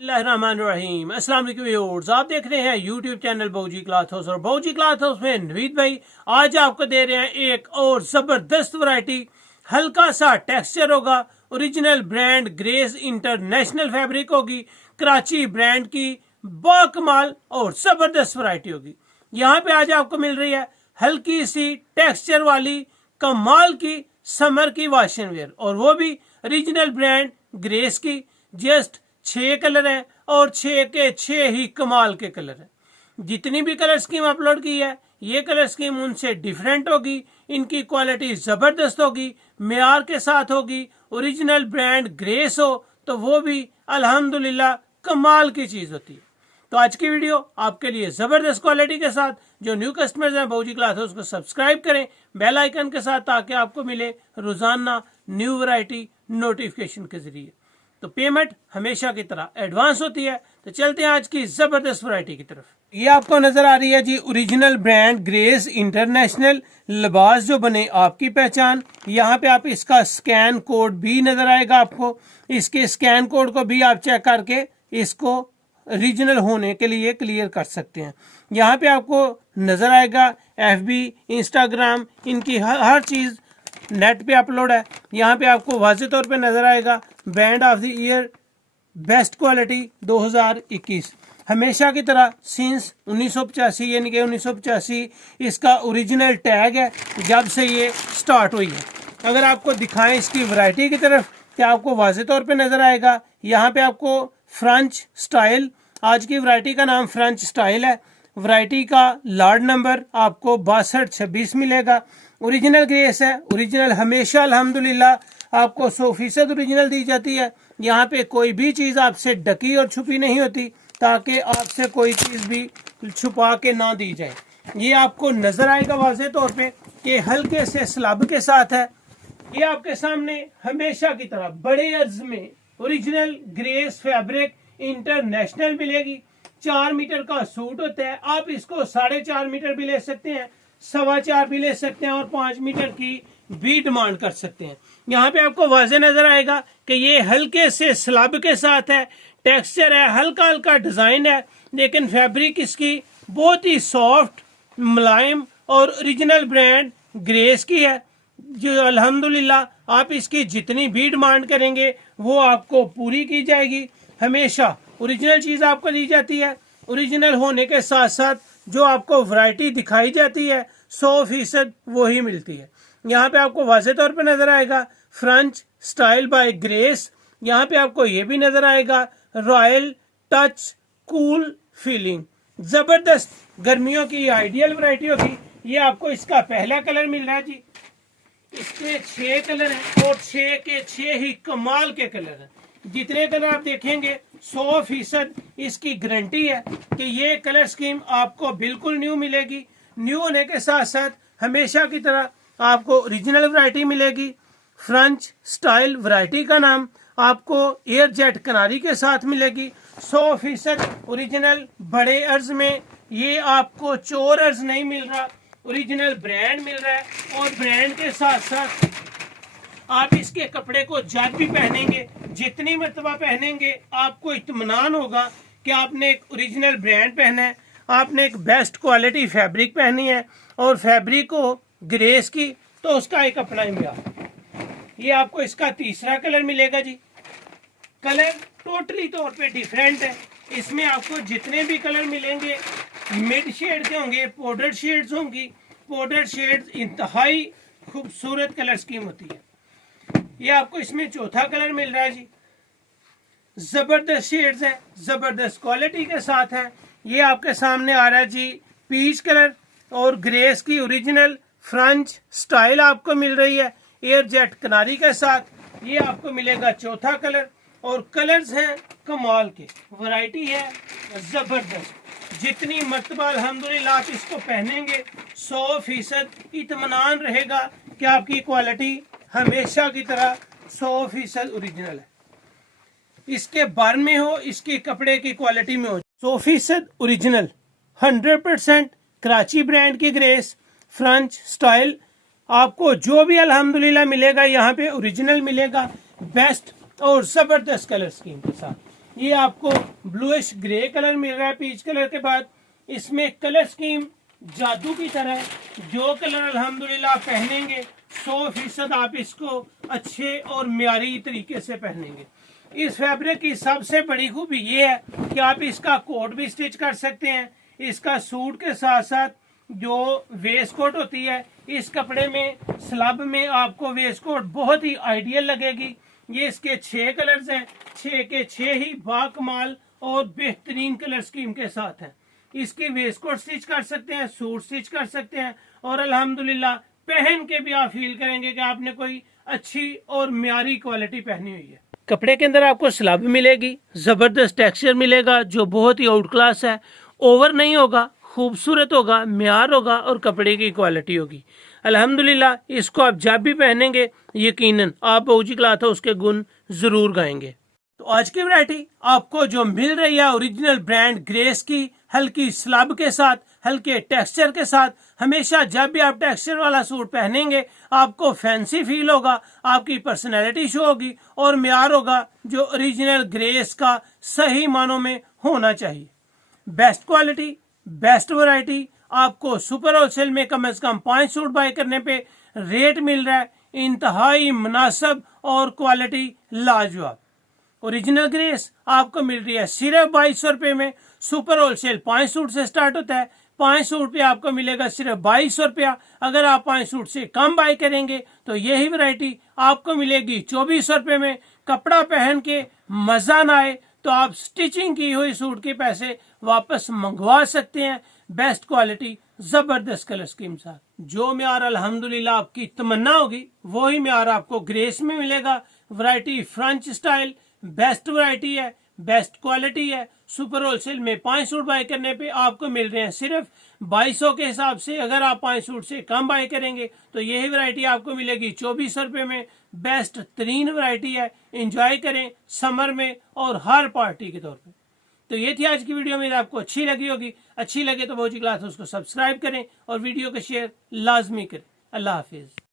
बिस्मिल्लाहिर्रहमानिर्रहीम। अस्सलाम वालेकुम व्यूअर्स, आप देख रहे हैं यूट्यूब चैनल बाऊजी क्लॉथ हाउस और बाऊजी क्लॉथ हाउस में नवीद भाई आज आपको दे रहे हैं एक और जबरदस्त वैरायटी। हल्का सा टेक्सचर होगा, original brand grace international fabric होगी, कराची ब्रांड की बाकमाल और जबरदस्त वैरायटी होगी। यहाँ पे आज आपको मिल रही है हल्की सी टेक्सचर वाली कमाल की समर की वाशन वेयर, और वो भी ओरिजिनल ब्रांड ग्रेस की। जस्ट 6 कलर हैं और 6 के 6 ही कमाल के कलर हैं। जितनी भी कलर स्कीम अपलोड की है ये कलर स्कीम उनसे डिफरेंट होगी, इनकी क्वालिटी जबरदस्त होगी, मेयार के साथ होगी। ओरिजिनल ब्रांड ग्रेस हो तो वो भी अल्हम्दुलिल्लाह कमाल की चीज होती है। तो आज की वीडियो आपके लिए जबरदस्त क्वालिटी के साथ। जो न्यू कस्टमर्स हैं बाऊजी क्लॉथ हाउस को सब्सक्राइब करें बेल आइकन के साथ, ताकि आपको मिले रोजाना न्यू वैरायटी नोटिफिकेशन के जरिए। तो पेमेंट हमेशा की तरह एडवांस होती है। तो चलते हैं आज की जबरदस्त वैरायटी की तरफ। ये आपको नजर आ रही है जी ओरिजिनल ब्रांड ग्रेस इंटरनेशनल लिबास जो बने आपकी पहचान। यहाँ पे आप इसका स्कैन कोड भी नजर आएगा आपको। इसके स्कैन कोड को भी आप चेक करके इसको ओरिजिनल होने के लिए क्लियर कर सकते हैं। यहाँ पे आपको नजर आएगा FB इंस्टाग्राम इनकी हर चीज नेट पे अपलोड है। यहाँ पे आपको वाज़ेह तौर पे नजर आएगा brand of the year best quality 2021। हमेशा की तरह सिंस 1985 यानी कि 1985 इसका ओरिजिनल टैग है जब से ये स्टार्ट हुई है। अगर आपको दिखाएं इसकी वैरायटी की तरफ तो आपको वाज़ेह तौर पे नजर आएगा। यहाँ पे आपको फ्रेंच स्टाइल, आज की वैरायटी का नाम फ्रेंच स्टाइल है। वैरायटी का लार्ड नंबर आपको 6226 मिलेगा। ओरिजिनल ग्रेस है। ओरिजिनल हमेशा अल्हम्दुलिल्लाह आपको 100% ओरिजिनल दी जाती है। यहाँ पे कोई भी चीज़ आपसे ढकी और छुपी नहीं होती, ताकि आपसे कोई चीज़ भी छुपा के ना दी जाए। ये आपको नजर आएगा वाज़ेह तौर पे कि हल्के से स्लब के साथ है। ये आपके सामने हमेशा की तरह बड़े अर्ज में ओरिजिनल ग्रेस फैब्रिक इंटरनेशनल मिलेगी। 4 मीटर का सूट होता है। आप इसको 4.5 मीटर भी ले सकते हैं, 4.25 भी ले सकते हैं और 5 मीटर की भी डिमांड कर सकते हैं। यहाँ पे आपको वाज़ेह नजर आएगा कि ये हल्के से स्लब के साथ है, टेक्सचर है, हल्का हल्का डिजाइन है, लेकिन फैब्रिक इसकी बहुत ही सॉफ्ट मुलायम और ओरिजिनल ब्रांड ग्रेस की है, जो अल्हम्दुलिल्लाह आप इसकी जितनी भी डिमांड करेंगे वो आपको पूरी की जाएगी। हमेशा ओरिजिनल चीज आपको दी जाती है। ओरिजिनल होने के साथ साथ जो आपको वैरायटी दिखाई जाती है 100% वही मिलती है। यहाँ पे आपको वाज़ेह तौर पे नजर आएगा फ्रेंच स्टाइल बाय ग्रेस। यहाँ पे आपको ये भी नजर आएगा रॉयल टच कूल फीलिंग। जबरदस्त गर्मियों की आइडियल वैरायटी होगी। ये आपको इसका पहला कलर मिल रहा है जी। इसके 6 कलर हैं और 6 के 6 ही कमाल के कलर हैं। जितने कलर आप देखेंगे 100% इसकी गारंटी है कि ये कलर स्कीम आपको बिल्कुल न्यू मिलेगी। न्यू होने के साथ साथ हमेशा की तरह आपको ओरिजिनल वैरायटी मिलेगी। फ्रेंच स्टाइल वैरायटी का नाम आपको एयर जेट कनारी के साथ मिलेगी। 100% ओरिजिनल बड़े अर्ज में ये आपको चोर अर्ज नहीं मिल रहा, ओरिजिनल ब्रांड मिल रहा है। और ब्रांड के साथ साथ आप इसके कपड़े को जब भी पहनेंगे, जितनी मर्तबा पहनेंगे, आपको इत्मीनान होगा कि आपने एक ओरिजिनल ब्रांड पहना है, आपने एक बेस्ट क्वालिटी फैब्रिक पहनी है और फैब्रिक को ग्रेस की, तो उसका एक अपना ही म्यार। ये आपको इसका तीसरा कलर मिलेगा जी। कलर टोटली तौर पे डिफरेंट है। इसमें आपको जितने भी कलर मिलेंगे मिड शेड के होंगे, पाउडर शेड्स होंगी। पाउडर शेड्स इंतहाई खूबसूरत कलर स्कीम होती है। ये आपको इसमें चौथा कलर मिल रहा है जी। जबरदस्त शेड्स है, जबरदस्त क्वालिटी के साथ है। ये आपके सामने आ रहा है जी पीच कलर और ग्रेस की ओरिजिनल फ्रेंच स्टाइल आपको मिल रही है एयर जेट कनारी के साथ। ये आपको मिलेगा चौथा कलर और कलर्स हैं कमाल के, वैरायटी है जबरदस्त। जितनी मर्तबा अल्हम्दुलिल्लाह आप इसको पहनेंगे 100% इत्मीनान रहेगा कि आपकी क्वालिटी हमेशा की तरह 100% ओरिजिनल है। इसके बर्न में हो, इसके कपड़े की क्वालिटी में हो, 100% ओरिजिनल 100% कराची ब्रांड की ग्रेस फ्रेंच स्टाइल आपको जो भी अल्हम्दुलिल्लाह मिलेगा यहाँ पे ओरिजिनल मिलेगा बेस्ट और जबरदस्त कलर स्कीम के साथ। ये आपको ब्लूइश ग्रे कलर मिल रहा है पीच कलर के बाद। इसमें कलर स्कीम जादू की तरह, जो कलर अल्हम्दुलिल्लाह पहनेंगे 100% आप इसको अच्छे और म्यारी तरीके से पहनेंगे। इस फैब्रिक की सबसे बड़ी खूबी ये है कि आप इसका कोट भी स्टिच कर सकते हैं। इसका सूट के साथ साथ जो वेस्ट कोट होती है, इस कपड़े में स्लब में आपको वेस्ट कोट बहुत ही आइडियल लगेगी। ये इसके 6 कलर्स हैं, 6 के 6 ही बाकमाल और बेहतरीन कलर स्कीम के साथ हैं। इसकी वेस्ट कोट स्टिच कर सकते हैं, सूट स्टिच कर सकते हैं और अल्हम्दुलिल्लाह पहन के भी आप फील करेंगे कि आपने कोई अच्छी और म्यारी क्वालिटी पहनी हुई है। कपड़े के अंदर आपको स्लब मिलेगी, जबरदस्त टेक्सचर मिलेगा जो बहुत ही आउट क्लास है। ओवर नहीं होगा, खूबसूरत होगा, म्यार होगा और कपड़े की क्वालिटी होगी। अल्हम्दुलिल्लाह इसको आप जब भी पहनेंगे यकीनन आप बहूजी क्लॉथ हाउस के गुण जरूर गाएंगे। तो आज की वैरायटी आपको जो मिल रही है ओरिजिनल ब्रांड ग्रेस की, हल्की स्लब के साथ, हल्के टेक्सचर के साथ। हमेशा जब भी आप टेक्सचर वाला सूट पहनेंगे आपको फैंसी फील होगा, आपकी पर्सनैलिटी शो होगी और म्यार होगा जो ओरिजिनल ग्रेस का सही मानों में होना चाहिए। बेस्ट क्वालिटी, बेस्ट वैरायटी आपको सुपर होलसेल में कम से कम 5 सूट बाय करने पे रेट मिल रहा है इंतहाई मुनासिब और क्वालिटी लाजवाब। ओरिजिनल ग्रेस आपको मिल रही है सिर्फ 2200 रुपए में। सुपर होलसेल 5 सूट से स्टार्ट होता है, 5 सूट पे आपको मिलेगा सिर्फ 2200 रुपया। अगर आप 5 सूट से कम बाय करेंगे तो यही वैरायटी आपको मिलेगी 2400 रुपये में। कपड़ा पहन के मजा ना आए तो आप स्टिचिंग की हुई सूट के पैसे वापस मंगवा सकते हैं। बेस्ट क्वालिटी, जबरदस्त कलर स्कीम साथ। जो म्यार अल्हम्दुलिल्लाह आपकी तमन्ना होगी वही म्यार आपको ग्रेस में मिलेगा। Variety French style, best variety है, बेस्ट क्वालिटी है। सुपर होलसेल में 5 सूट बाय करने पे आपको मिल रहे हैं सिर्फ 2200 के हिसाब से। अगर आप 5 सूट से कम बाय करेंगे तो यही वैरायटी आपको मिलेगी 2400 रुपये में। बेस्ट तरीन वैरायटी है, एंजॉय करें समर में और हर पार्टी के तौर पे। तो ये थी आज की वीडियो, मेरी आपको अच्छी लगी होगी। अच्छी लगे तो बहूजी क्लॉथ हाउस को सब्सक्राइब करें और वीडियो को शेयर लाजमी करें। अल्लाह हाफिज।